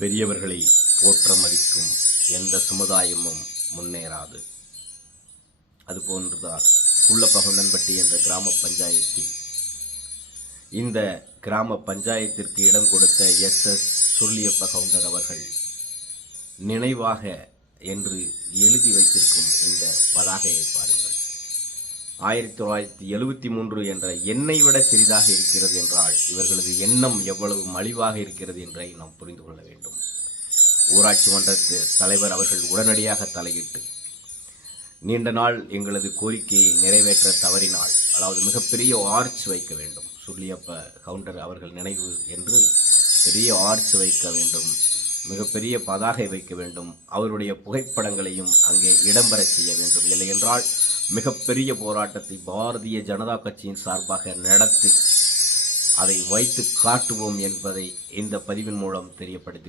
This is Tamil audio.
பெரியவர்களை போற்ற மதிக்கும் எந்த சமுதாயமும் முன்னேறாது. அதுபோன்றுதான் குள்ளப்பகவுண்டன்பட்டி என்ற கிராம பஞ்சாயத்தில் இந்த கிராம பஞ்சாயத்திற்கு இடம் கொடுத்த SS சுருளியப்ப கவுண்டர் அவர்கள் நினைவாக என்று எழுதி வைத்திருக்கும் இந்த பதாகையை பாருங்கள். 1973 என்ற எண்ணை விட சிறிதாக இருக்கிறது என்றால் இவர்களது எண்ணம் எவ்வளவு மலிவாக இருக்கிறது என்பதை நாம் புரிந்து கொள்ள வேண்டும். ஊராட்சி மன்றத்து தலைவர் அவர்கள் உடனடியாக தலையிட்டு நீண்ட நாள் எங்களது கோரிக்கையை நிறைவேற்ற தவறினால், அதாவது மிகப்பெரிய ஆர்ச் வைக்க வேண்டும், சுருளியப்ப கவுண்டர் அவர்கள் நினைவு என்று பெரிய ஆர்ச் வைக்க வேண்டும், மிகப்பெரிய பதாகை வைக்க வேண்டும், அவருடைய புகைப்படங்களையும் அங்கே இடம்பெற செய்ய வேண்டும். இல்லை என்றால் மிகப்பெரிய போராட்டத்தை பாரதிய ஜனதா கட்சியின் சார்பாக நடத்தி அதை வைத்து காட்டுவோம் என்பதை இந்த பதிவின் மூலம் தெரியப்படுத்தி